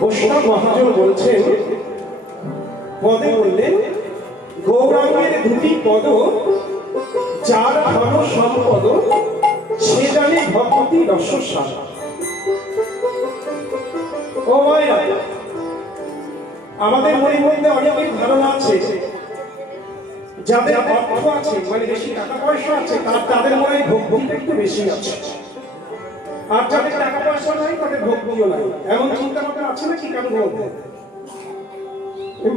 বৈষ্ণব মহাজন বলছেন, পদে বললেন, গৌরাঙ্গের দুটি পদ যার ধন সম্পদ, সে জানে ভক্তি রসস্বাদ। ও মায়েরা, আমাদের মনের মধ্যে অনেকের ধারণা আছে যাদের অর্থ আছে, মানে বেশি টাকা পয়সা আছে, তাদের মনে ভক্তিটা একটু বেশি আছে, আর যাদের টাকা পয়সা নাই তাদের ভক্তিও নাই। এমন চিন্তা ভাবনা আছে নাকি কারোর মধ্যে?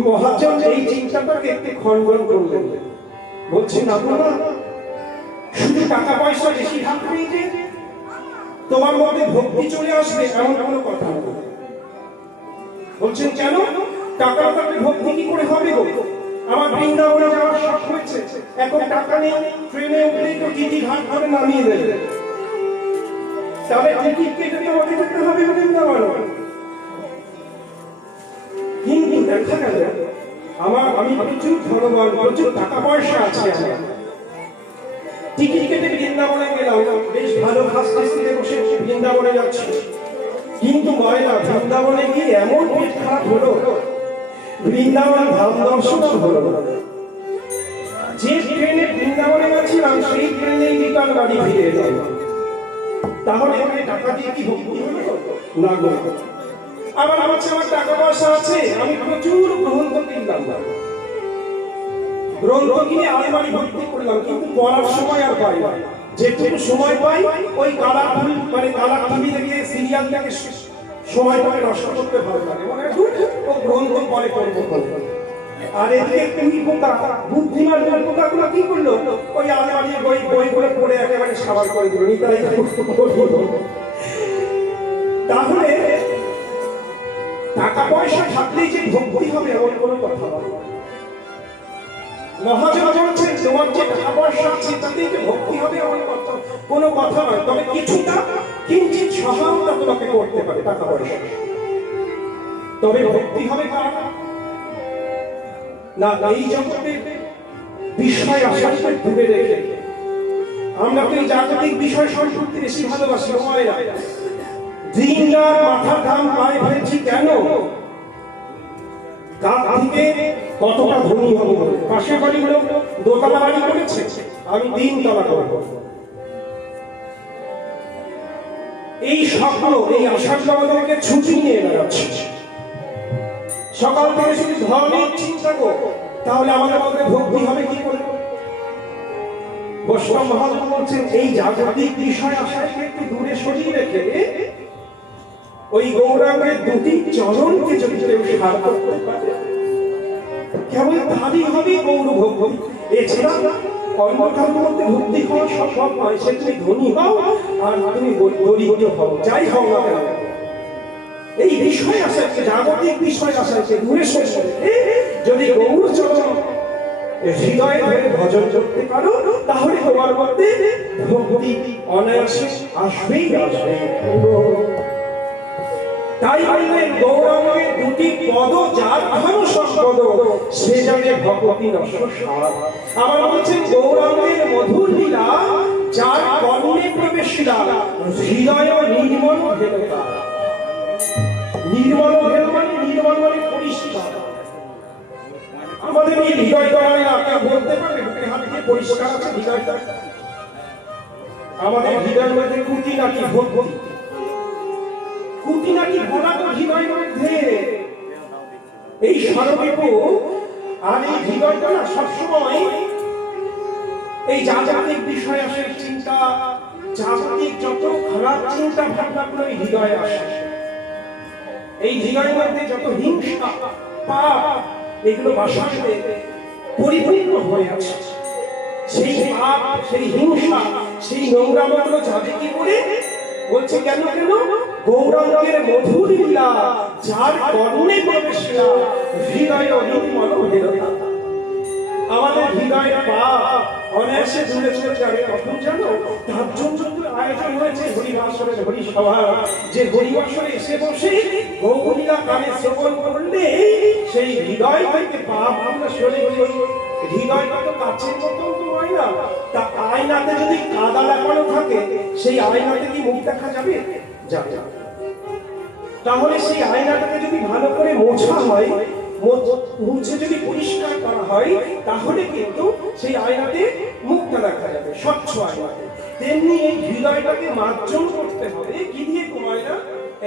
মহাজন এই চিন্তাটাকে একটু খণ্ডন করলেন, বলছেন আপনারা শুধু টাকা পয়সা বেশি থাকলেই যে তোমার মধ্যে ভক্তি চলে আসবে এমন কোনো কথা না। বলছেন কেন? টাকা থাকলে ভক্তি কি করে হবে গো? আমার বৃন্দাবনে যাওয়ার শখ হয়েছে, এখন টাকা নেই, ট্রেনে উঠলেই তো টিটি ঘাট করে নামিয়ে দেবে, তাহলে টিকিট কেটে তোমাকে যেতে হবে বৃন্দাবনে। কিন্তু দেখা গেল আমি প্রচুর ধনবান, প্রচুর টাকা পয়সা আছে, টিকিট কেটে বৃন্দাবনে গেলাম, বেশ ভালো ফার্স্ট এসিতে বসে বৃন্দাবনে যাচ্ছি, কিন্তু ময়না বৃন্দাবনে গিয়ে এমন পেট খারাপ হলো, বৃন্দাবন ধাম দর্শন হলো না। যে ট্রেনে বৃন্দাবনে গেছিলাম সেই ট্রেনেই রিটার্ন বাড়ি ফিরে এলাম। তাহলে এখানে টাকা দিয়ে কি ভক্তি হলো না গো? আবার আমার টাকা পয়সা আছে, আমি প্রচুর গ্রন্থ কিনলাম, গ্রন্থ কিনে আলমারি ভর্তি করলাম, কিন্তু পড়ার সময় আর পাই না। যেটুকু সময় পাই ওই কালা টিভি দেখে সিরিয়াল দেখে সময়টাকে নষ্ট করতে ভালো লাগে, মানে ও গ্রন্থ পরে করবো। আর এদিকে তুমি পোকা, বুদ্ধিমান পোকাগুলো কি করলো, ওই আলমারি বইগুলো পড়ে একেবারে সাবান করে দিল। তাহলে টাকা পয়সা থাকলেই যে ভক্তি হবে এমন কোনো কথা নয়। মহাজন বলছেন, তোমার যে টাকা পয়সা আছে তাতেই যে ভক্তি হবে এমন কোনো কথা নয়, তবে কিছুটা কিঞ্চিত সহায়তা তোমাকে করতে পারে টাকা পয়সা, তবে ভক্তি হবে কার না? এই জগতে বিষয় আশাকে দূরে রেখে আমরা তো এই জাগতিক বিষয় সম্পত্তি বেশি ভালোবাসি। দিন রাত মাথা ঘাম পায়ে ফেলছি কেন? কাল থেকে কতটা ধনী হবো, পাশে বাড়িগুলো দোতলা বাড়ি করেছে, আমি 3 তলা করবো। এই স্বপ্ন, এই আশাগুলো আমাদেরকে ছুটি নিয়ে বেড়াচ্ছে। সকাল থেকে শুধু ধর্মের চিন্তা করো, তাহলে আমাদের মধ্যে ভক্তি হবে কি করে? বৈষ্ণব মহাজন বলছেন, এই জাগতিক বিষয় আশাকে একটু দূরে সরিয়ে রেখে ওই গৌরাঙ্গের দুটি চরণকে যদি কেউ সার করতে পারে, কেবল তারই হবে গৌর ভক্তি। এছাড়া অন্য কারোর মধ্যে ভক্তি হওয়া সম্ভব নয়। সে তুমি ধনী হও আর তুমি দরিদ্র হও, যাই হও না কেন, এই বিষয় আশাকে, জাগতিক বিষয় আশাকে দূরে সরিয়ে যদি গৌর চরণ হৃদয়ে ধরে ভজন করতে পারো, তাহলে তোমার মধ্যে ভক্তি অনায়াসে আসবেই আসবে। তাই বললেন, গৌরাঙ্গের দুটি পদ যার ধন সম্পদ, সে জানে ভক্তি রসস্বাদ। আবার বলছেন, গৌরাঙ্গের মধুর লীলা যার কর্ণে প্রবেশিলা, হৃদয় নির্মল ভেদতা। নির্মল ভেদ মানে নির্মল মানে পরিষ্কার। আমাদের এই হৃদয়টা মানে আপনি বলতে পারবেন বুকের হাত দিয়ে পরিষ্কার আছে হৃদয়টা? আমাদের হৃদয়ের মধ্যে কুটি নাকি ভক্তি, কুটি নাকি ভরা তো হৃদয়ের মধ্যে এই সর্বব্যাপী। আর এই হৃদয়টা না সবসময় এই জাগতিক বিষয় আসে চিন্তা, জাগতিক যত খারাপ চিন্তা ভাবনাগুলো এই হৃদয়ে আসে। এই হৃদয়ের মধ্যে যত হিংসা, পাপ, এগুলো বাসাতে পরিপূর্ণ হয়ে আছে। সেই পাপ, সেই হিংসা, সেই নোংরামগুলো যাবে কি করে? বলছে কেন কেন? গৌরাঙ্গের মধুর লীলা যার কর্ণে প্রবেশিলা, হৃদয় নির্মল ভেদতা। আমাদের হৃদয় পাপ অনায়াসে দূরে চলে যাবে কখন জানো? তার জন্য আয়োজন হয়েছে হরিবাসরের হরিসভা, যে হরিবাসরে এসে বসে গৌরলীলা কানে শ্রবণ করলে সেই হৃদয় থেকে পাপ আমরা সরে যাই। হৃদয়টা তো কাছের মতন তো হয় না, তা আয়নাতে যদি কাদা লাগানো থাকে, সেই আয়নাতে কি মুখ দেখা যাবে? যাবে। তাহলে সেই আয়নাটাকে যদি ভালো করে মোছা হয়, মুছে যদি পরিষ্কার করা হয়, তাহলে কিন্তু সেই আয়নাতে মুখটা দেখা যাবে, স্বচ্ছ আয়নাতে। তেমনি এই হৃদয়টাকে মার্জন করতে হবে কি দিয়ে কমায় না?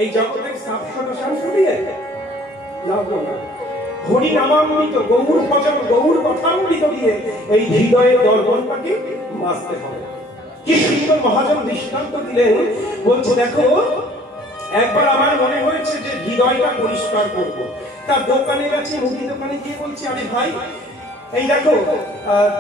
এই জগতের শাস্ত্র দিয়ে লাগলো না, হরি নামামৃত, গৌর ভজন, গৌর কথামৃত দিয়ে এই হৃদয়ের দর্পণটাকে মাজতে হবে। কি সুন্দর মহাজন দৃষ্টান্ত দিলেন। বলছে দেখো, একবার আমার মনে হয়েছে যে হৃদয়টা পরিষ্কার করব। তার দোকানে গেছে, মুদি দোকানে গিয়ে বলছি, আরে ভাই এই দেখো,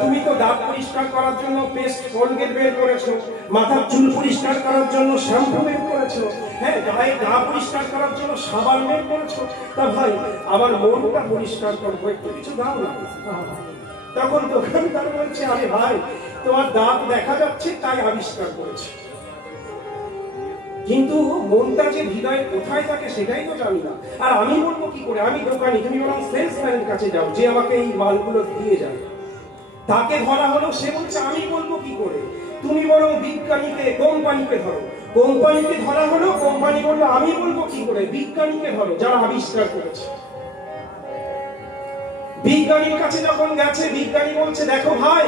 তুমি তো দাঁত পরিষ্কার করার জন্য পেস্ট, কোলগেট বের করেছো, মাথার চুল পরিষ্কার করার জন্য শ্যাম্পু বের করেছো, হ্যাঁ, গায়ে গা পরিষ্কার করার জন্য সাবান বের করেছো, তা ভাই আমার মনটা পরিষ্কার করবো, একটু কিছু দাও না। তখন দোকানদার বলছে, আরে ভাই তোমার দাঁত দেখা যাচ্ছে তাই আবিষ্কার করেছে, কিন্তু মনটা যে হৃদয়ের কোথায় থাকে সেটাই তো জানি না। আর আমি বলবো কি করে? আমি দোকানি, তুমি বরং সেলসম্যানের কাছে যাও যে আমাকে এই মালগুলো দিয়ে যায়। তাকে ধরা হলো, সে বলছে আমি বলবো কি করে? তুমি বরং বিজ্ঞানীকে, কোম্পানিকে ধরো। কোম্পানিকে ধরা হলো, কোম্পানি বললো আমি বলবো কি করে? বিজ্ঞানীকে ধরো, যারা আবিষ্কার করেছে। বিজ্ঞানীর কাছে যখন গেছে, বিজ্ঞানী বলছে দেখো ভাই,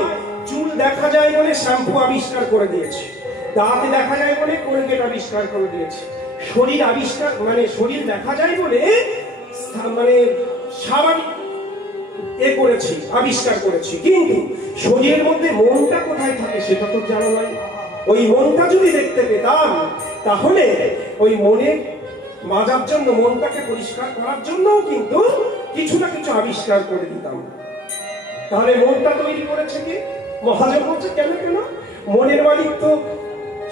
চুল দেখা যায় বলে শ্যাম্পু আবিষ্কার করে দিয়েছে, দাঁত দেখা যায় বলে কোলগেট আবিষ্কার করে দিয়েছে, শরীর আবিষ্কার মানে শরীর দেখা যায় বলে মানে সাবান করেছি, আবিষ্কার করেছি, কিন্তু শরীরের মধ্যে মনটা কোথায় থাকে সেটা তো জানো নাই। ওই মনটা যদি দেখতে পেতাম, তাহলে ওই মনে মাজার জন্য, মনটাকে পরিষ্কার করার জন্য কিন্তু কিছু না কিছু আবিষ্কার করে দিতাম। তাহলে মনটা তৈরি করেছে কি? মহাজন বলছে কেন কেন? মনের মালিক তো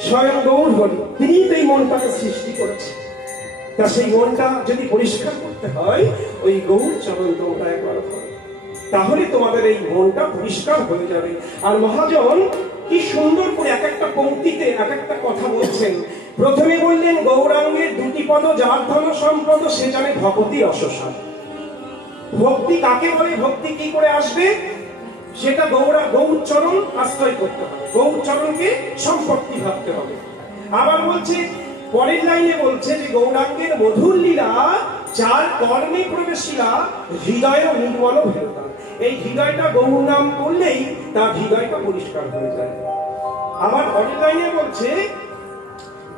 স্বয়ং গৌর হরি, তিনি তো এই মনটাকে সৃষ্টি করেছে। তা সেই মনটা যদি পরিষ্কার করতে হয়, ওই গৌর চরণ তোমরা একবার ধরো, তাহলে তোমাদের এই মনটা পরিষ্কার হয়ে যাবে। আর মহাজন কি সুন্দর করে এক একটা পংক্তিতে এক একটা কথা বলছেন। প্রথমে বললেন গৌরাঙ্গের দুটি পদ যার ধন সম্পদ সে জানে ভক্তি রসসার। ভক্তি কাকে বলে? ভক্তি কি করে আসবে? সেটা গৌর চরণ আশ্রয় করতে হবে, গৌর চরণকে সম্পত্তি ভাবতে হবে। আবার বলছে, পরের লাইনে বলছে যে গৌরাঙ্গের মধুর লীলা যার কর্মে প্রবেশিলা হৃদয় নির্মল ভেরতা। এই হৃদয়টা গৌর নাম করলেই তার হৃদয়টা পরিষ্কার হয়ে যায়। আবার পরের লাইনে বলছে,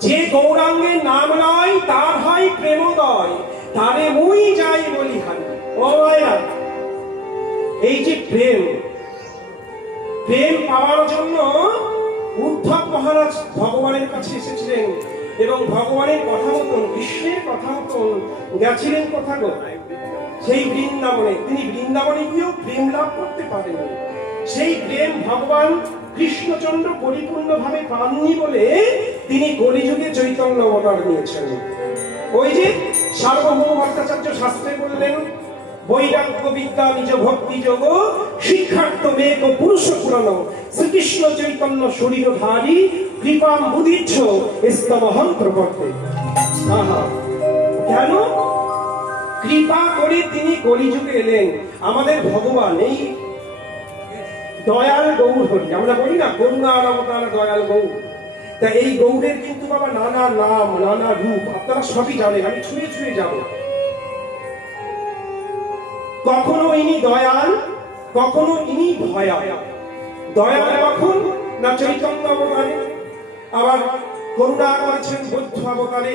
যে গৌরাঙ্গের নাম নয় তার হয় প্রেমোদয়, তারে মুই যাই বলি হারি। ও ভাইরা, এই যে প্রেম, প্রেম পাওয়ার জন্য উদ্ধব মহারাজ ভগবানের কাছে এসেছিলেন এবং ভগবানের কথা মতন, কৃষ্ণের কথা মতন গেছিলেন কথা গো সেই বৃন্দাবনে। তিনি বৃন্দাবনে গিয়েও প্রেম লাভ করতে পারেন। সেই প্রেম ভগবান কৃষ্ণচন্দ্র পরিপূর্ণভাবে পাননি বলে তিনি কলিযুগে চৈতন্য অবতার নিয়েছেন। ওই যে সার্বভৌম ভট্টাচার্য শাস্ত্রে বললেন, বৈরাগ্য বিদ্যা নিজ ভক্তি যোগ শিক্ষার্থ মেঘ পুরুষ পুরাণ শ্রীকৃষ্ণ চৈতন্য শরীরধারী কৃপাম বুদিচ্ছ স্তবহং প্রবর্তে। কেন? কৃপা করে তিনি কলিযুগে এলেন। আমাদের ভগবান এই দয়াল গৌর হরি, আমরা বলি না করুণার অবতার দয়াল গৌর। তা এই গৌরের কিন্তু বাবা নানা নাম, নানা রূপ, আপনারা সবই জানেন, আমি ছুঁয়ে ছুঁয়ে যাব। কখনো ইনি দয়াল, কখনো ইনি ভয়াল। দয়াল কখন না চৈতন্য অবতারে, আবার করুণা করেছেন বৌদ্ধ অবতারে,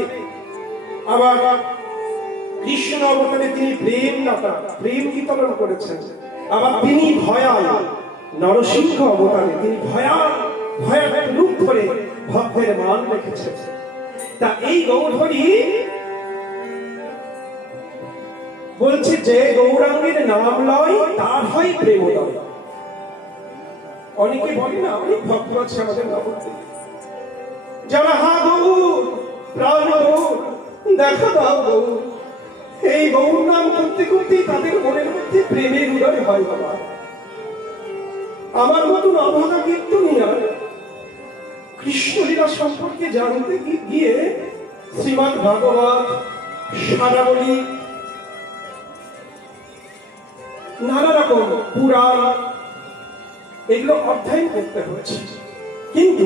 আবার কৃষ্ণ অবতারে তিনি প্রেম দাতা, প্রেম বিতরণ করেছেন। আবার তিনি ভয়াল, নরসিংহ অবতারে তিনি ভয়াল ভয়াল রূপ ধরে ভক্তের মান রেখেছেন। তা এই গৌর হরি বলছে, যে গৌরাঙ্গের নাম লয় তার হয় প্রেমোদয়। অনেকে বলে না, অনেক ভক্ত আছে আমাদের নবদ্বীপে, যারা হা গৌর প্রাণ গৌর দেখা দাও গৌর, এই গৌর নাম করতে করতে তাদের মনের মধ্যে প্রেমের উদয় হয়। বাবা, আমার মতন অভাগা কীর্তনীরা কৃষ্ণলীলা সম্পর্কে জানতে গিয়ে শ্রীমদ্ ভাগবত, সারাবলী, নানা রকম পুরাণ এগুলো অধ্যয়ন করতে হয়েছে। কিন্তু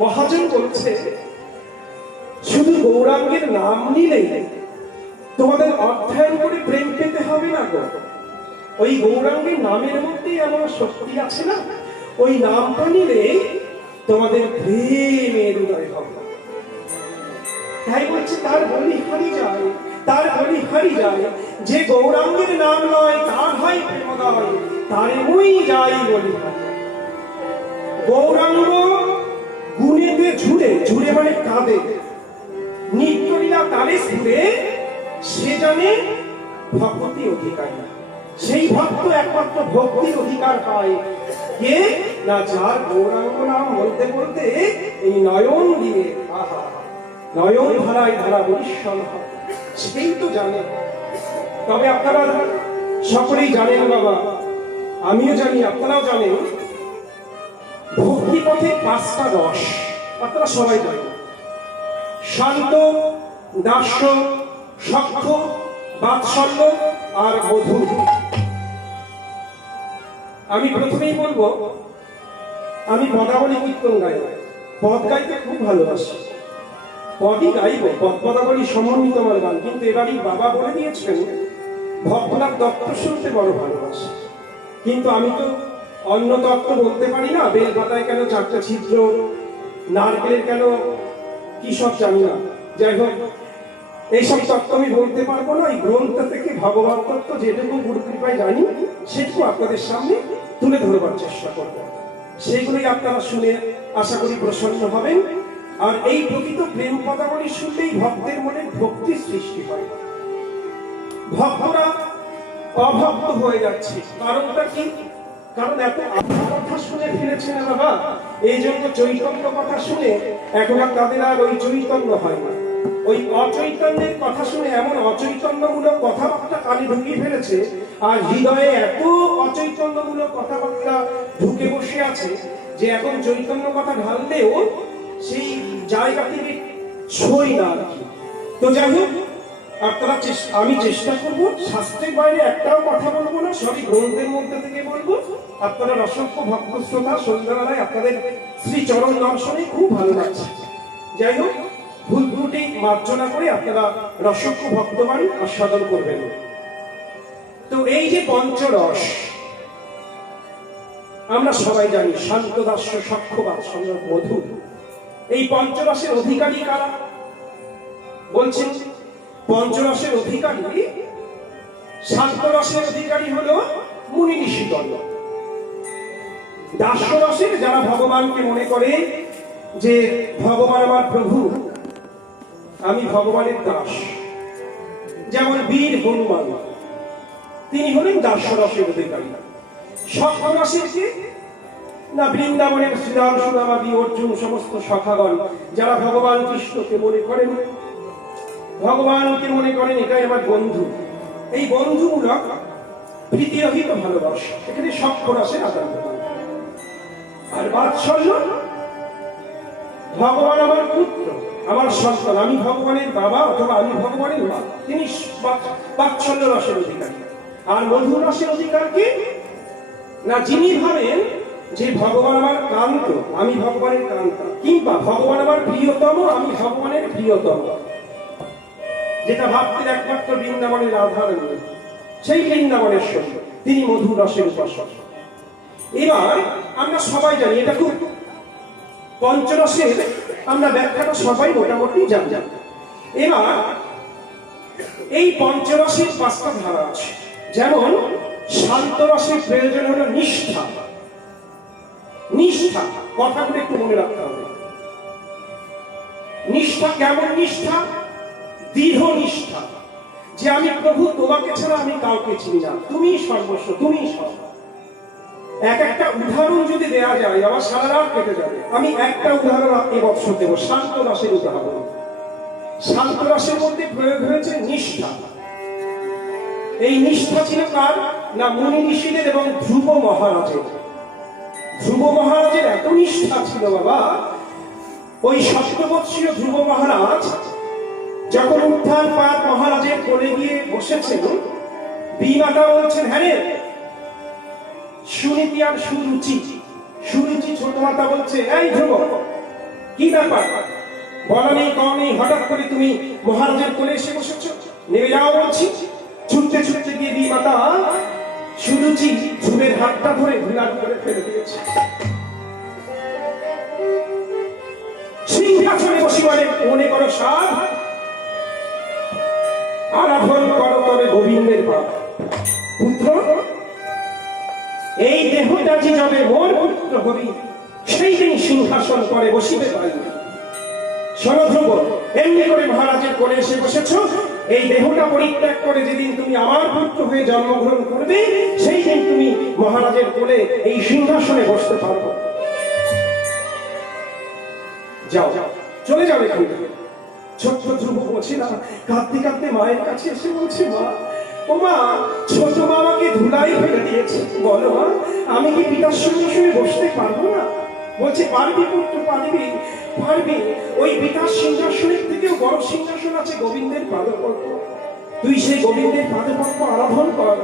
মহাজন বলছে, শুধু গৌরাঙ্গের নাম নিলেই তোমাদের অধ্যয়ন করে প্রেম পেতে হবে না গো। ওই গৌরাঙ্গের নামের মধ্যেই এমন শক্তি আছে না, ওই নামটা নিলে তোমাদের প্রেমের উদয় হবে। তাই বলছে তার বলি হারি যায়, তার বলি হারি যায়, যে গৌরাঙ্গের নাম নয় তার হয় প্রেমদয়, তারে মুই যাই বলি হারি। গৌরাঙ্গ গুণেতে ঝুড়ে, ঝুড়ে মানে কাঁদে, নিত্যলীলা তালে ঘুরে, সে জানে ভক্তি অধিকারী। সেই ভক্ত একমাত্র ভক্তির অধিকার পায় কে না, যার গৌরাঙ্গ নাম বলতে বলতে এই নয়ন দিয়ে আহা নয়ন ধারায় ধারা বরিশন হয়, সেই তো জানে। তবে আপনারা সকলেই জানেন বাবা, আমিও জানি, আপনারাও জানেন, ভক্তি পথে 5টা রস আপনারা সবাই জানেন। শান্ত, দাস্য, সখ্য, বাৎসল্য আর মধুর। আমি প্রথমেই বলবো, আমি পদাবলী কীর্তন গাই, পদ গাইতে খুব ভালোবাসি, পদই গাইব, পদ পদাবলী সমন্বিত আমার গান। কিন্তু এবারই বাবা বলে দিয়েছেন ভক্তনাথ দত্ত শুনতে বড় ভালোবাসি, কিন্তু আমি তো অন্য তত্ত্ব বলতে পারি না। বেল পাতায় কেন 4টা ছিদ্র, নারকেলের কেন কি সব জানি না। যাই হোক, এইসব তত্ত্ব আমি বলতে পারবো না। এই গ্রন্থ থেকে ভগবান তত্ত্ব যেটুকু গুরু কৃপায় জানি সেটুকু আপনাদের সামনে তুলে ধরবার চেষ্টা করবো। সেগুলোই আপনারা শুনে আশা করি প্রসন্ন হবেন। আর এই প্রকৃত প্রেম পদাবলী শুনলেই ভক্তের মনে ভক্তি সৃষ্টি হয়। ভক্তরা অভক্ত হয়ে যাচ্ছে, কারণটা কি? কারণ এত কথা শুনে ফেলেছে না বাবা, এই জন্য চৈতন্য কথা শুনে এখন আর তাদের আর ওই চৈতন্য হয় না। ওই অচৈতন্যের কথা শুনে এমন অচৈতন্যমূলক কথাবার্তা কানে ঢুকিয়ে ফেলেছে, আর হৃদয়ে এত অচৈতন্যমূলক কথাবার্তা ঢুকে বসে আছে যে এখন চৈতন্য কথা ঢাললেও সেই জায়গা থেকে ছই না আর কি। তো যাই হোক, আপনারা আমি চেষ্টা করব শাস্ত্রের বাইরে একটাও কথা বলবো না, সবই গ্রন্থের মধ্যে থেকে বলবো। আপনারা অসংখ্য ভক্ত শ্রোতা সন্ধ্যাবেলায় আপনাদের শ্রী চরণ দর্শনে খুব ভালো লাগছে। যাই হোক, ভুল ত্রুটি মার্জনা করে আপনারা রসজ্ঞ ভক্তবাণী আস্বাদন করবেন। তো এই যে পঞ্চরস আমরা সবাই জানি, শান্ত, দাস্য, সখ্য, বাৎসল্য, মধুর। এই পঞ্চরসের অধিকারী কারা? বলছেন পঞ্চরসের অধিকারী, শান্ত রসের অধিকারী হলো মুনি ঋষিগণ। দাস্য রসের যারা ভগবানকে মনে করে যে ভগবান আমার প্রভু, আমি ভগবানের দাস, যেমন বীর হনুমান, তিনি হলেন দাস্য রসের অধিকারী। সখ্য রসের কি না, বৃন্দাবনের শ্রীরাম, সুদামাদি, অর্জুন সমস্ত সখাগণ যারা ভগবান কৃষ্ণকে মনে করেন, ভগবানকে মনে করেন এটাই আমার বন্ধু, এই বন্ধুমূলক প্রীতিরহিত ভালোবাসা, এখানে সখ্য রসের আদান প্রদান। আর বাৎসল্য, ভগবান আমার পুত্র, আমার সন্তান, আমি ভগবানের বাবা অথবা আমি ভগবানের মা, তিনি বাৎসল্য রসের অধিকারী। আর মধুর রসের অধিকার কি না, যিনি ভাবেন যে ভগবান আমার কান্ত, আমি ভগবানের কান্ত, কিংবা ভগবান আমার প্রিয়তম, আমি ভগবানের প্রিয়তম, যেটা ভাবতেন একমাত্র বৃন্দাবনের রাধারানী, সেই বৃন্দাবনের সঙ্গে তিনি মধুর রসের উপাসক। এবার আমরা সবাই জানি, এটা খুব পঞ্চরসের আমরা ব্যাখ্যাটা সবাই মোটামুটি জানি। এবার এই পঞ্চরসের 5টা ধারা আছে। যেমন শান্ত রসের প্রয়োজন হলো নিষ্ঠা। নিষ্ঠা কথাগুলো একটু মনে রাখতে হবে। নিষ্ঠা কেমন নিষ্ঠা? দৃঢ় নিষ্ঠা, যে আমি প্রভু তোমাকে ছাড়া আমি কাউকে চিনি না, তুমি সর্বস্ব, তুমি সব। একটা উদাহরণ যদি দেওয়া যায় আমার সারা রাত কেটে যাবে। আমি একটা উদাহরণ এবছর দেব, শান্ত রসের উদাহরণ। শান্ত রসের মধ্যে প্রয়োগ হয়েছে নিষ্ঠা। এই নিষ্ঠা ছিল কার না, মুনি ঋষিদের এবং ধ্রুব মহারাজের। ধ্রুব মহারাজের এত নিষ্ঠা ছিল বাবা, ওই 7 বৎসীয় ধ্রুব মহারাজ যখন উত্থান পাত মহারাজের কোলে গিয়ে বসেছেন, বিমাতা বলছেন, হ্যাঁ রে সুনীতি আর সুরুচি। সুরুচি ছোট মাতা বলছে, এই ধ্রুব কি ব্যাপার, বলা নেই কওয়া নেই, হঠাৎ করে তুমি মহারাজের কোলে এসে বসেছ, নেমে যাও বলছি। ছুটতে ছুটতে গিয়ে বিমাতা সুরুচি ধ্রুবের হাতটা ধরে ঘুলাট করে ফেলে দিয়েছে। সিংহাসনে বসি বলে মনে করো সাধ, আরাধন করো তবে গোবিন্দের পা। পুত্র, এই দেহটা যে যাবে মোর পুত্র হবি, সেই দিন সিংহাসন করে বসিতে পারি। শোনো ধ্রুব, এমনি করে মহারাজের কোলে এসে বসেছ, এই দেহটা পরিত্যাগ করে যেদিন তুমি আমার পুত্র হয়ে জন্মগ্রহণ করবে, সেই দিন তুমি মহারাজের কোলে এই সিংহাসনে বসতে পারবে। যাও, চলে যাও এখান থেকে। ছোট্ট ধ্রুব বলছি না, কাঁদতে কাঁদতে মায়ের কাছে এসে বলছে, মা, ও মা, ছোট মা আমাকে ধুলাই ফেলে দিয়েছে, বলো মা, আমি কি পিতার সিংহাসনে বসতে পারবো না? বলছে, পারবি পুত্র, পারবি, পারবি। ওই পিতার সিংহাসনের থেকেও বড় সিংহাসন আছে গোবিন্দের পাদপদ্ম। তুই সেই গোবিন্দের পাদপদ্ম আরাধন কর,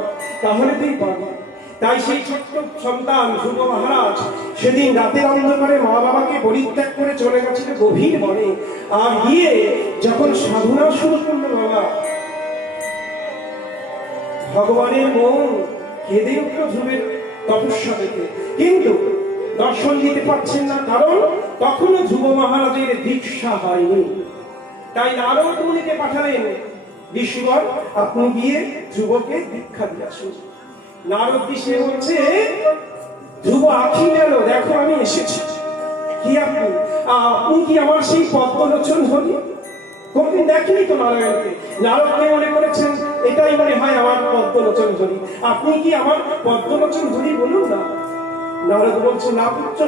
তাহলে তুই পারবি। তাই সেই ছোট্ট সন্তান ধ্রুব মহারাজ সেদিন রাতের অন্ধকারে মা বাবাকে পরিত্যাগ করে চলে গেছিল গভীর বনে। আর গিয়ে যখন সাধনা শুরু করলো বাবা, ভগবানের মন কেঁদে উঠল ধ্রুবের তপস্যা দেখে, কিন্তু দর্শন দিতে পারছেন না, কারণ তখনও ধ্রুব মহারাজের দীক্ষা হয়নি। তাই নারদ মুনিকে পাঠালেন, ঋষিবর, আপনি গিয়ে ধ্রুবকে দীক্ষা দিয়ে আসুন। নারদ ঋষি বলছে, ধ্রুব আঁখি গেল, দেখো আমি এসেছি। কি আপনি? আপনি কি আমার সেই পদ্মলোচন হলি? কোনদিন দেখেনি তো নারায়ণকে। নারদকে মনে করেছেন এটাই মনে হয় আমার পদ্মলোচন হলি। আপনি কি আমার পদ্মলোচন হলি বলুন না। নারদ বলছে, না পুত্র,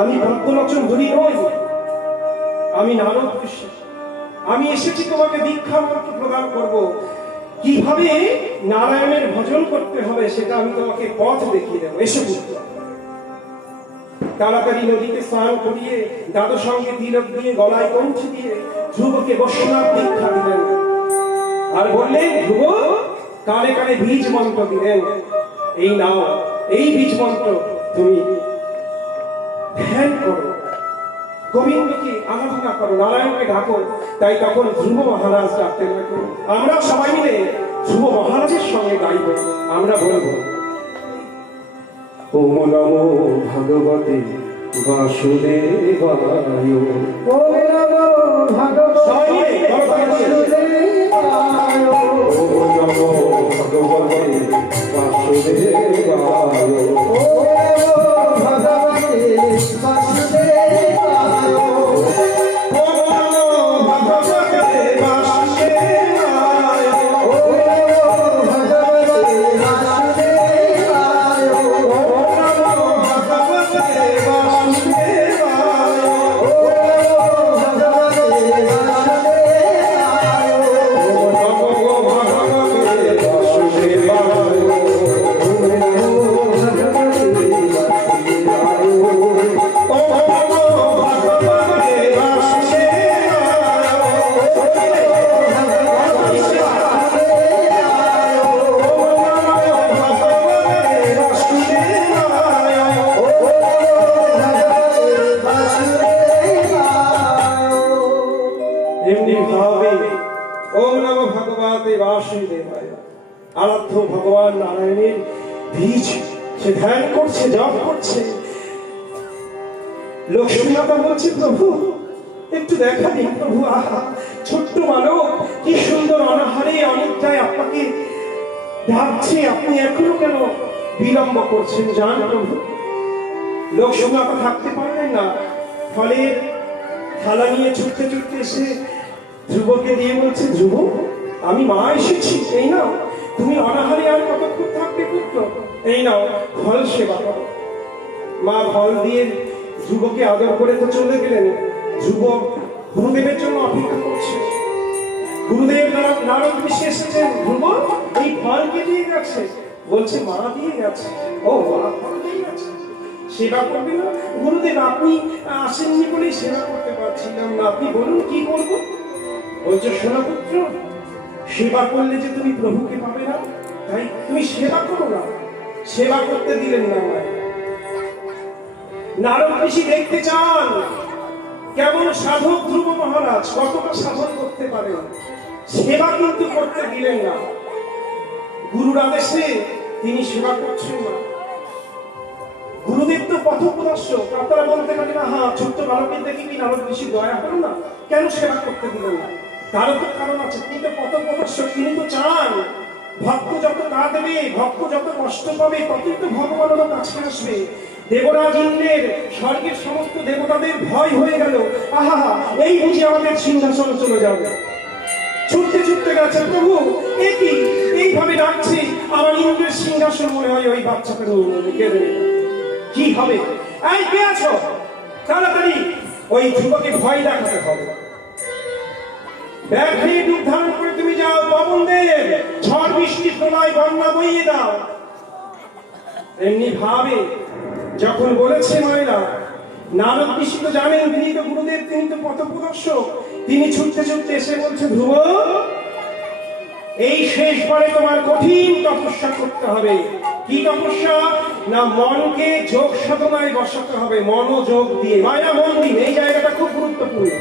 আমি পদ্মলোচন হলি নই, আমি নারদ ঋষি। আমি এসেছি তোমাকে দীক্ষা মন্ত্র প্রদান করব। কিভাবে নারায়ণের ভজন করতে হবে সেটা আমি তোমাকে পথ দেখিয়ে দেবো। এসে পুত্র। তাড়াতাড়ি নদীতে স্নান করিয়ে দাদু সঙ্গে তিলক দিয়ে গলায় কঞ্চি দিয়ে ধ্রুবকে বৈষ্ণব দীক্ষা দিলেন। আর বললেন, ধ্রুব, কানে কানে বীজ মন্ত্র দিলেন, এই নাও, এই বীজ মন্ত্র তুমি ধ্যান করো, গোবিন্দকে আরাধনা করো, নারায়ণকে ডাকো। তাই তখন ধ্রুব মহারাজ ডাকতে লাগলো। আমরা সবাই মিলে ধ্রুব মহারাজের সঙ্গে গাইব। আমরা বলবো, ওম নমো ভগবতে বাসুদেবায়, ওম নমো ভগবতে বাসুদেবায়, ওম নমো ভগবতে বাসুদেবায়, ওম নমো ভগবতে বাসুদেবায়, ওম নমো ভগবতে বাসুদেবায়, ওম নমো ভগবতে বাসুদেবায়, আরাধ্য ভগবান নারায়ণের বীজ সে ধ্যান করছে, জপ করছে। লক্ষ্মীনাথ বলছে, প্রভু একটু দেখা দিন প্রভু। আহা, ছোট্ট বালক কি সুন্দর অনাহারে অনিদ্রায় আপনাকে ডাকছে, আপনি এখনো কেন বিলম্ব করছেন? জান প্রভু। লক্ষ্মীনাথ থাকতে পারলেন না, ফলের থালা নিয়ে ছুটতে ছুটতে এসে ধ্রুবকে দিয়ে বলছে, ধ্রুব, আমি মা এসেছি, এই নাও, তুমি অনাহারে আর কতক্ষণ থাকবে পুত্র, এই নাও ফল সেবা করো। মা ফল দিয়ে ধ্রুবকে আদর করে তো চলে গেলেন। ধ্রুব গুরুদেবের জন্য অপেক্ষা করছে। গুরুদেব নারদ ঋষি এসেছেন, ধ্রুব এই ফল কে দিয়ে গেছে? বলছে, মা দিয়ে গেছে। ও, মা ফল দিয়ে গেছে, সেবা করবে না? গুরুদেব, আপনি আসেননি বলেই সেবা করতে পারছিলাম না, আপনি বলুন কি করবো? বলছে, শোনো পুত্র, সেবা করলে যে তুমি প্রভুকে পাবে না, তাই তুমি সেবা করো না। সেবা করতে দিলেন না। নারদ ঋষি দেখতে চান কেমন সাধক ধ্রুব মহারাজ, কতটা সাধন করতে পারেন। সেবা কিন্তু করতে দিলেন না। গুরুর আদেশে তিনি সেবা করছেন না। গুরুদেব তো পথপ্রদর্শক, আপনারা বলতে পারেন না হ্যাঁ ছোট্ট বালকের দেখি কি নারদ ঋষি দয়া করুন না, কেন সেবা করতে দিলেন না? তারও তো কারণ আছে, তিনি তো পথপ্রদর্শক, তিনি তো চান ভক্ত যত কাঁদবে, ভক্ত যত কষ্ট পাবে, ততই তো ভগবানেরও কাছে আসবে। দেবরাজ ইন্দ্রের, স্বর্গের সমস্ত দেবতাদের ভয় হয়ে গেল, আহা এই বুঝি আমাদের সিংহাসন চলে যাবে। ছুটতে ছুটতে গেছে, প্রভু এ কি এইভাবে ডাকছে, আমার ইন্দ্রের সিংহাসন মনে হয় ওই বাচ্চাটা কেঁদে কি হবে? এই কে আছো? তাড়াতাড়ি ওই যুবকে ভয় দেখাতে হবে। ব্যাঘ্রে রূপ ধারণ করে তুমি যাও, পবন দেব ঝড় বৃষ্টি প্রলয় বন্যা বইয়ে দাও। এমনি ভাবে যখন বলেছে মায়েরা, নারদ ঋষি তো জানেন তিনি তো গুরুদেব, তিনি তো পথপ্রদর্শক, তিনি ছুটতে ছুটতে এসে বলছে, ধ্রুব এই শেষবারে তোমার কঠিন তপস্যা করতে হবে। কি তপস্যা? না মনকে যোগ সাধনায় বসাতে হবে, মনোযোগ দিয়ে। মায়েরা মন দিন, এই জায়গাটা খুব গুরুত্বপূর্ণ।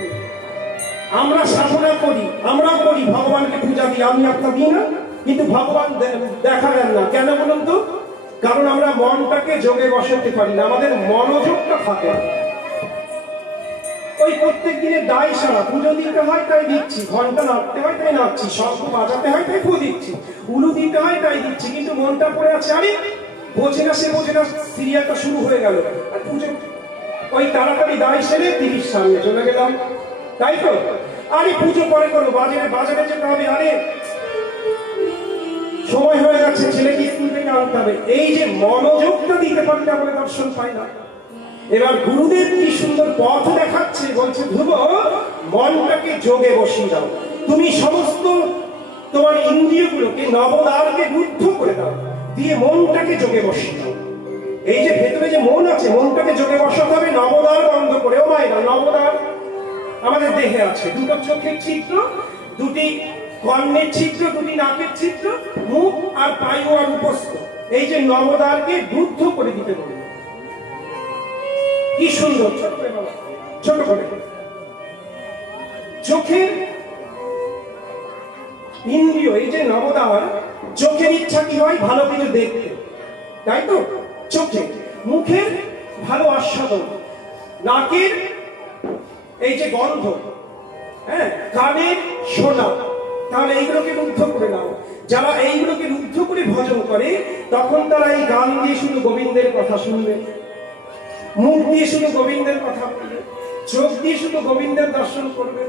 আমরা সাধনা করি, আমরাও করি, ভগবানকে পূজা দিই, আমি আপনার দিই না, কিন্তু ভগবান দেখা দেন না। কেন বলুন তো? কারণ আমরা মনটাকে যোগে বসাতে পারি না, আমাদের মনোযোগটা থাকে না। ওই প্রত্যেক দিনের দায় সারা, পুজো দিতে হয় তাই দিচ্ছি, ঘন্টা নাড়তে হয় তাই নাচছি, শঙ্খ বাজাতে হয় তাই ফু দিচ্ছি, উলু দিতে হয় তাই দিচ্ছি, কিন্তু মনটা পড়ে আছে আরে বোঝে না, সে বোঝে না, সিরিয়ালটা শুরু হয়ে গেল। আর পুজো ওই তাড়াতাড়ি দায় সেরে 30 সামনে চলে গেলাম, তাই তো? আরে পুজো পরে করবো, বাজারে যেতে হবে, আরে সময় হয়ে যাচ্ছে, ছেলেকে স্কুল থেকে আনতে হবে। এই যে মনোযোগটা দিতে পারলে আমরা দর্শন পাই না। এবার গুরুদেব কি সুন্দর পথ দেখাচ্ছে, বলছে ধ্রুব মনটাকে যোগে বসিয়ে দাও, তুমি সমস্ত তোমার ইন্দ্রিয়গুলোকে নবদ্বারকে রুদ্ধ করে দাও, দিয়ে মনটাকে যোগে বসিয়ে দাও। এই যে ভেতরে যে মন আছে, মনটাকে যোগে বসাতে হবে নবদ্বার বন্ধ করে। ও মাই না, নবদ্বার আমাদের দেহে আছে, দুটো চোখের ছিদ্র, দুটি কর্ণের ছিদ্র, দুটি নাকের ছিদ্র, মুখ আর পায়ু আর উপস্থ, এই যে নবদ্বারকে রুদ্ধ করে দিতে বলল। কি সুন্দর ছোট করে বাবা, ছোট করে চোখের ইন্দ্রিয়, এই যে নবদ্বার, চোখের ইচ্ছা কি হয়? ভালো কিছু দেখতে, তাই তো? চোখে, মুখের ভালো আস্বাদন, নাকের এই যে গন্ধ, হ্যাঁ, কানের শোনা, তাহলে এইগুলোকে রুদ্ধ করে নাও। যারা এইগুলোকে রুদ্ধ করে ভজন করে, তখন তারা এই গান দিয়ে শুধু গোবিন্দের কথা শুনবে, মুখ দিয়ে শুধু গোবিন্দের কথা বলবে, চোখ দিয়ে শুধু গোবিন্দের দর্শন করবে,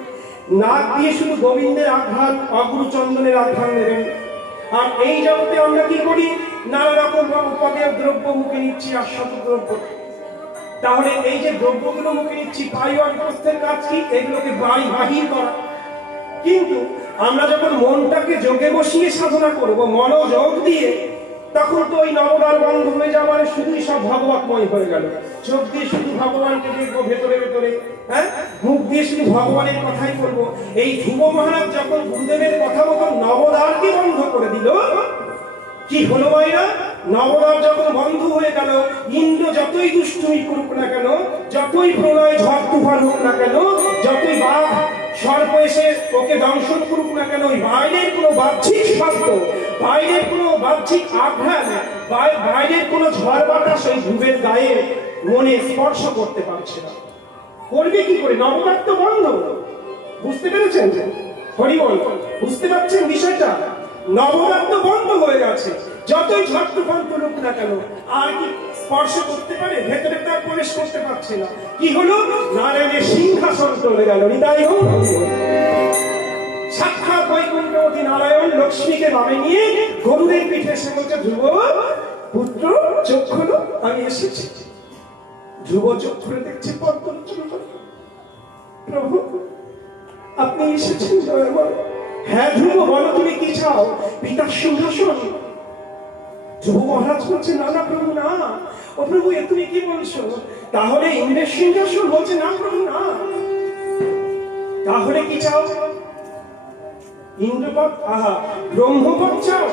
নাক দিয়ে শুধু গোবিন্দের আঘ্রাণ, অগুরু চন্দনের আঘ্রাণ নেবেন। আর এই জগতে আমরা কি করি? নানা রকম উপাদেয় দ্রব্য মুখে নিচ্ছি, আস্বাদ দ্রব্য। তাহলে এই যে দ্রব্যগুলো মুখে নিচ্ছি, বায়ু আর প্রস্থের কাজ কি? এগুলোকে বাহির করা। কিন্তু আমরা যখন মনটাকে যোগে বসিয়ে সাধনা করব, মনোযোগ দিয়ে, তখন তো ওই নবদ্বার বন্ধ হয়ে যাওয়া মানে শুধুই সব ভগবতময় হয়ে গেল। চোখ দিয়ে শুধু ভগবানকে দেখবো ভেতরে ভেতরে, হ্যাঁ, মুখ দিয়ে শুধু ভগবানের কথাই বলবো। এই ধ্রুব মহারাজ যখন গুরুদেবের কথা মতো নবদ্বারকে বন্ধ করে দিল, কি হলো ভাইরা? নবদ্বার যখন বন্ধ হয়ে গেল, ইন্দ্র যতই দুষ্টুমি করুক না কেন, যতই প্রলয় ঝড় তুফান হোক না কেন, যতই বাঘ সর্প এসে ওকে দংশন করুক না কেন, ওই বাইরের কোনো বাহ্যিক শব্দ, বাইরের কোনো বাহ্যিক আঘ্রাণ, বাইরের কোনো ঝড় বাতাস ওই ধ্রুবের গায়ে মনে স্পর্শ করতে পারছে না। করবে কি করে? নবদ্বার তো বন্ধ। বুঝতে পেরেছেন? হরিবল, বুঝতে পারছেন বিষয়টা? নবদ্বার তো বন্ধ হয়ে গেছে, যতই ঝড় তুফান করুক না কেন, আর কি স্পর্শ করতে পারে? ভেতরে তার প্রবেশ করতে পারছে না। কি হলো? নারায়ণের সিংহাসন চলে গেল। নিতাই হোক। সাক্ষাৎ বৈকুণ্ঠবতী নারায়ণ লক্ষ্মীকে নামে নিয়ে গরুদের পিঠে এসে বলছে, ধ্রুব পুত্র চোখ খোলো, আমি এসেছি। ধ্রুব চোখ খুলে দেখছে পদ্ম। প্রভু আপনি এসেছেন দয়াময়। হ্যাঁ ধ্রুব, বলো তুমি কি চাও? পিতার সিংহাসন। ধ্রুব মহারাজ বলছে, না না প্রভু না। ও প্রভু, এ তুমি কি বলছো? তাহলে ইন্দ্রের সিংহাসন? বলছে, না প্রভু না। তাহলে কি চাও? ইন্দ্রপদ? আহা, ব্রহ্মপদ চাও?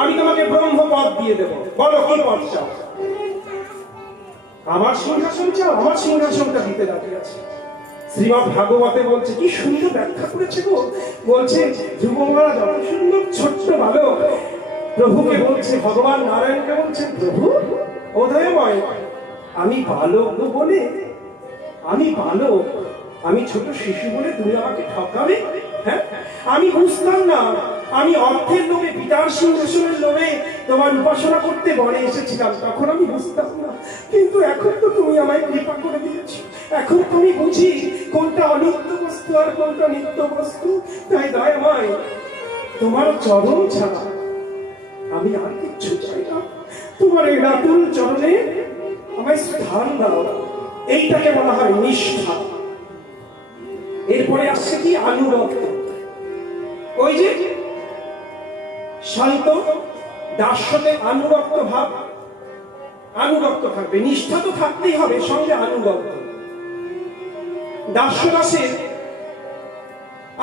আমি তোমাকে ব্রহ্মপদ দিয়ে দেবো। বলো কি পদ চাও? আমার সিংহাসন চাও? আমার সিংহাসনটা দিতে রাজি আছে। শ্রীমদ্ ভাগবতে বলছে, কি সুন্দর ব্যাখ্যা করেছে গো। বলছে ধ্রুব মহারাজ যত সুন্দর ছোট্ট বালক প্রভুকে বলছে, ভগবান নারায়ণকে বলছে, প্রভু অদয়ময়, আমি বালক বলে, আমি বালক, আমি ছোট শিশু বলে তুমি আমাকে ঠকাবে? হ্যাঁ, আমি বুঝতাম না, আমি অর্থের লোভে, পিতার সিংহাসনের লোভে তোমার উপাসনা করতে বনে এসেছিলাম, তখন আমি বুঝতাম না। কিন্তু এখন তো তুমি আমায় কৃপা করে দিয়েছ, এখন তুমি বুঝি কোনটা অনিত্য বস্তু আর কোনটা নিত্য বস্তু। তাই দয়াময়, তোমার চরণ ছাড়া আমি আর কিচ্ছু চাই না। তোমার এই রাতুল চরণে আমায় স্থান দাও। এইটাকে বলা হয় নিষ্ঠা। এরপরে আসছে কি? আনুগত্য। ওই যে শান্ত দাস্যতে আনুগত্য ভাব, আনুগত্য থাকবে, নিষ্ঠা তো থাকতেই হবে, সঙ্গে আনুগত্য। দাস্য দাসের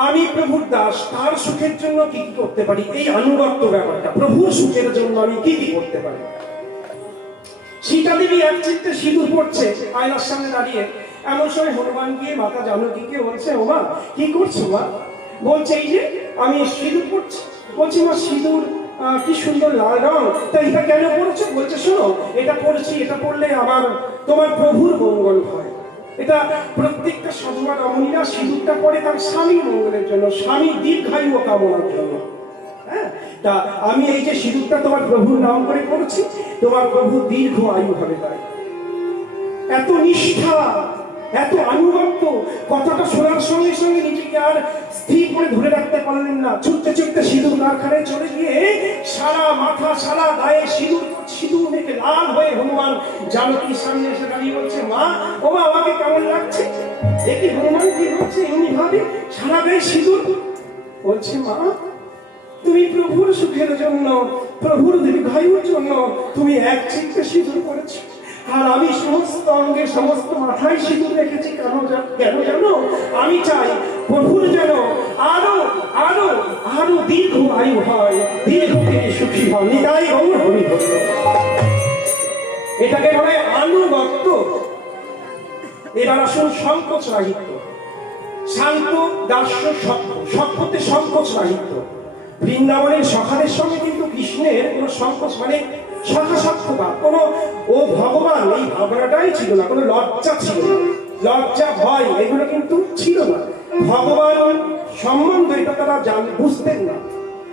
আমি প্রভুর দাস, তার সুখের জন্য কি কি করতে পারি, এই আনুগত্য ব্যাপারটা। প্রভুর সুখের জন্য আমি কি কি করতে পারি। সীতা দেবী এক চিত্তে সিঁদুর পড়ছে আয়নার সামনে দাঁড়িয়ে। এমন সময় হনুমান গিয়ে মাতা জানকীকে বলছে, ও মা কি করছো মা? বলছে, এই যে আমি সিঁদুর পড়ছি। বলছি, মা সিঁদুর কি সুন্দর লাল রং, তা এটা কেন পড়ছো? বলছে, শোনো, এটা পড়ছি, এটা পড়লে আমার তোমার প্রভুর মঙ্গল হয়। এটা প্রত্যেকটা সধবা রমণীরা সিঁদুরটা পরে তার স্বামীর মঙ্গলের জন্য, স্বামীর দীর্ঘায়ু কামনার জন্য। হ্যাঁ, তা আমি এই যে সিঁদুরটা তোমার প্রভুর নাম করে পড়ছি, তোমার প্রভু দীর্ঘ আয়ু হবে। তাই এত নিষ্ঠা, এত আনুগত্য। কথাটা শোনার সঙ্গে সঙ্গে নিজেকে আর স্থির করে ধরে রাখতে পারলেন না। ছুটতে ছুটতে সিঁদুর কারখানায় চলে গিয়ে সারা মাথা, সারা গায়ে সিঁদুর মেখে লাল হয়ে হনুমান জানকীর সামনে এসে দাঁড়িয়ে বলছে, মা, ও মা, আমাকে কেমন লাগছে? দেখি হনুমান কি বলছে, এমনি ভাবে সারা গায়ে সিঁদুর। বলছে, মা, তুমি প্রভুর সুখের জন্য, প্রভুর দীর্ঘায়ুর জন্য তুমি এক চিত্তে সিঁদুর করেছো, আর আমি সমস্ত অঙ্গে, সমস্ত মাথায় সিঁদুর রেখেছি। কেন জানো? আমি চাই প্রভুর যেন আরো আরো আরো দীর্ঘ আয়ু হয়, দীর্ঘ থেকে সুখী হন। নিতাই গৌর হরি হরি। এটাকে বলে আনুগত্য। এবার আসুন সংকোচ রাহিত্য। শান্ত দাস্য সভ্য, সভ্যতে সংকোচ রাহিত্য। বৃন্দাবনের সখাদের সঙ্গে কিন্তু কৃষ্ণের কোনো সংকোচ, মানে সখা সখ্যতা, কোনো ও ভগবান এই ভাবনাটাই ছিল না, কোনো লজ্জা ছিল না, লজ্জা ভয় এগুলো কিন্তু ছিল না। ভগবান সম্বন্ধে এটা তারা বুঝতেন না।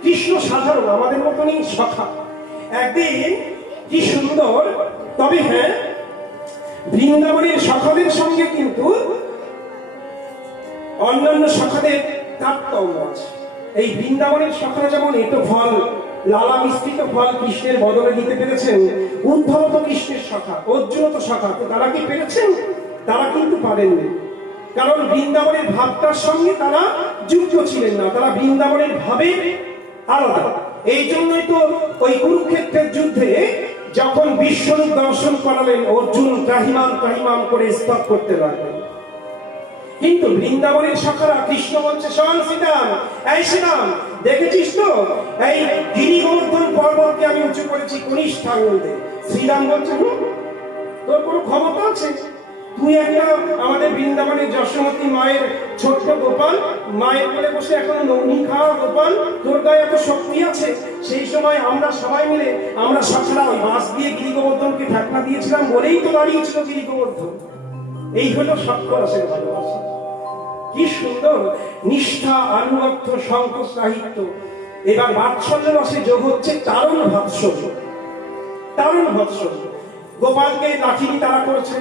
কৃষ্ণ সাধারণ আমাদের মতনই সখা। একদিন কি সুন্দর, তবে হ্যাঁ, বৃন্দাবনের সখাদের সঙ্গে কিন্তু অন্যান্য সখাদের তারতম্য আছে। এই বৃন্দাবনের সখারা যেমন এটো ফল, লালা মিশ্রিত ফল কৃষ্ণের বদলে দিতে পেরেছেন, উদ্ধব তো কৃষ্ণের সখা, অর্জুন তো সখা, তো তারা কি পেরেছেন? তারা কিন্তু পারেননি। কারণ বৃন্দাবনের ভাবটার সঙ্গে তারা যুক্ত ছিলেন না, তারা বৃন্দাবনের ভাবে আলাদা। এই জন্যই তো ওই কুরুক্ষেত্রের যুদ্ধে যখন বিশ্বরূপ দর্শন করালেন, অর্জুন ত্রাহিমাম ত্রাহিমাম করে স্তব করতে লাগলেন। কিন্তু বৃন্দাবনের সখারা কৃষ্ণ বলছে, শোন শ্রীরাম, এই শ্রীরাম, দেখেছিস তো এই গিরি গোবর্ধন পর্বতকে আমি উঁচু করেছি কনিষ্ঠাঙ্গতে। শ্রীরাম বলছে, তোর কোনো ক্ষমতা আছে? তুই একটা আমাদের বৃন্দাবনের যশোমতী মায়ের ছোট্ট গোপাল, মায়ের কোলে বসে এখনো নৌনি খাওয়া গোপাল, তোর গায়ে এত শক্তি আছে? সেই সময় আমরা সবাই মিলে, আমরা সখারা ওই বাঁশ দিয়ে গিরি গোবর্ধনকে ঢাকনা দিয়েছিলাম বলেই তো দাঁড়িয়েছিল গিরি গোবর্ধন। এই হলো সক্ষরসের ভালোবাসা। কি সুন্দর নিষ্ঠা, আনুগত্য, সংকোচ রাহিত্য। এবার বাৎসল্য রসে যোগ হচ্ছে তারুণ ভৎসল্য। তারুণ ভৎসল্য, গোপালকে লাঠি তারা করেছে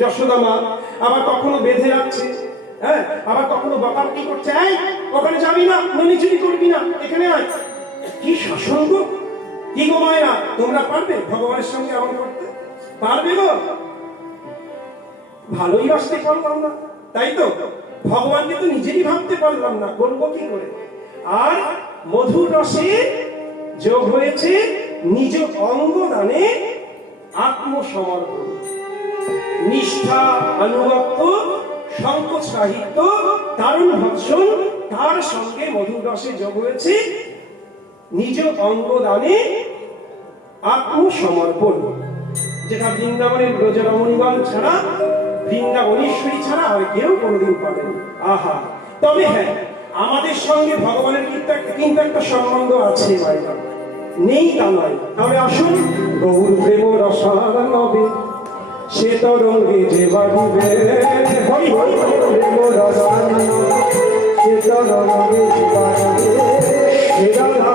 যশোদা মা, আবার কখনো বেঁধে রাখছে, হ্যাঁ, আবার কখনো বকাবকি করছে, এই ওখানে যাবি না, ননি চুরি করবি না, এখানে আয়। কি শাসন গো! কি গো মায়েরা, তোমরা পারবে ভগবানের সঙ্গে এমন করতে? পারবে গো? ভালোই বাসতে পারলাম না, তাই তো? ভগবানকে তো নিজেরই ভাবতে পারলাম না, করবো কি করে? আর মধুর রসে যোগ হয়েছে নিজ অঙ্গদানে আত্মসমর্পণ। নিষ্ঠা, আনুগত্য, সংকোচ সাহিত্য, তারুণ ভৎসন, তার সঙ্গে মধুর রসে যোগ হয়েছে নিজ অঙ্গদানে আত্মসমর্পণ, যেটা বৃন্দাবনের ব্রজরমণীগণ ছাড়া বৃন্দাবনেশ্বরী ছাড়া আর কেউ কোনোদিন পাবেন। আহা, তবে হ্যাঁ, আমাদের সঙ্গে ভগবানের কিন্তু একটা সম্বন্ধ আছে বাইরে, নেই তা নয়। তাহলে আসুন, গৌর প্রেম রসানবে সে তরঙ্গে যে বাড়িবে, হরি হরি প্রেম রসানবে সে তরঙ্গে যে বাড়িবে, সে রাধা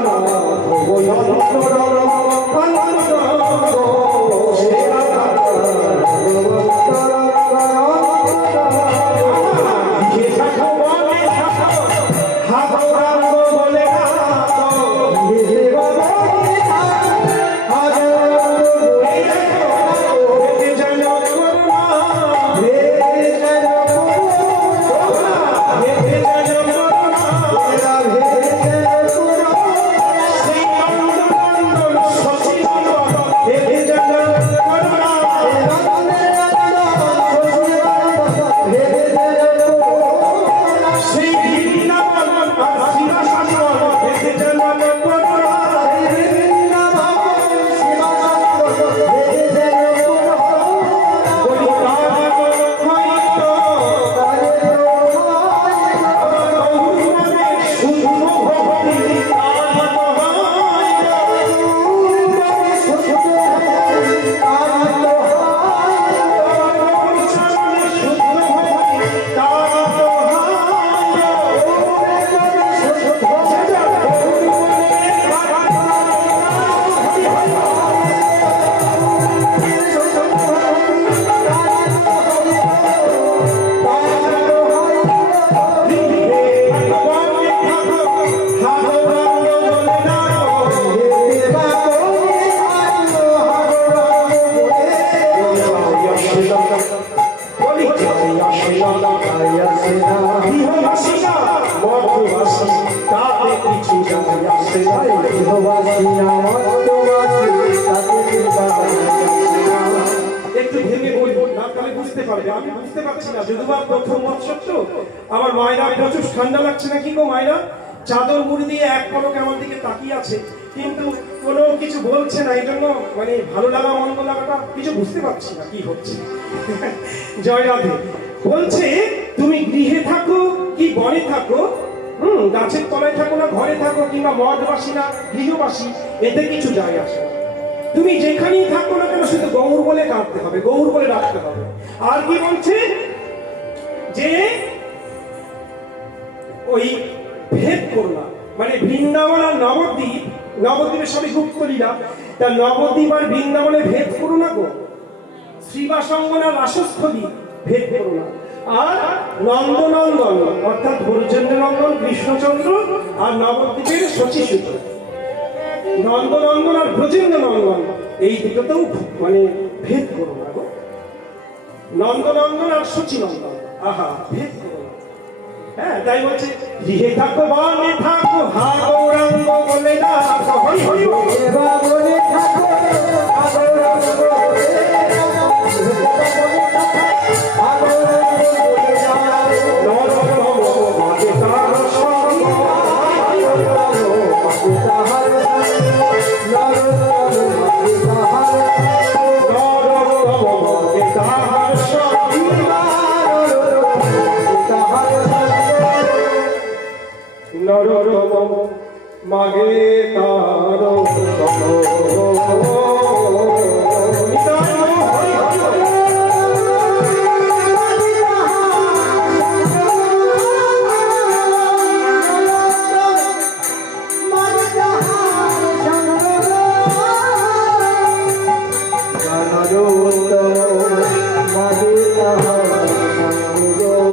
একটু ভেঙে বলবো না, তাহলে বুঝতে পারবে। আমি বুঝতে পারছি না, যদিও প্রথম মৎসব তো আমার মায়েরা প্রচুর ঠান্ডা লাগছে নাকি গো মায়েরা? চাদর মুড়ি দিয়ে এক পলক আমার দিকে তাকিয়ে আছে, কিন্তু কোনো কিছু বলছে না। এই জন্য মানে ভালো লাগা মন্দ লাগাটা কিছু বুঝতে পারছি না কি হচ্ছে। জয় রাধে। বলছে তুমি গৃহে থাকো কি বনে থাকো, গাছের তলায় থাকো না ঘরে থাকো, কিংবা মঠবাসী না গৃহবাসী, এতে কিছু যায় আসে না। তুমি যেখানেই থাকো না কেন শুধু গৌর বলে ডাকতে হবে, গৌর বলে ডাকতে হবে। আর কি বলছে যে ওই ভেদ করলা, মানে বৃন্দাবন আর নবদ্বীপ, নবদ্বীপের সবই গুপ্ত লীলা, তা নবদ্বীপ আর বৃন্দাবনে ভেদ করো না গো। শ্রীবাসঙ্গনা রাসস্থলী ভেদ করো না। আর নন্দনন্দন অর্থাৎ ব্রজেন্দ্র নন্দন কৃষ্ণচন্দ্র আর নবদ্বীপের শচীসূত, নন্দনন্দন আর ব্রজেন্দ্র নন্দন এই দুটোতেও মানে ভেদ করো না গো। নন্দনন্দন আর শচীনন্দন, আহা, ভেদ করো না। হ্যাঁ, তাই বলছে গৃহে থাকো বনে থাকো হা গৌরাঙ্গ বলে না, হরি হরি বলে থাকো হা গৌরাঙ্গ বলে মাগে তার Naro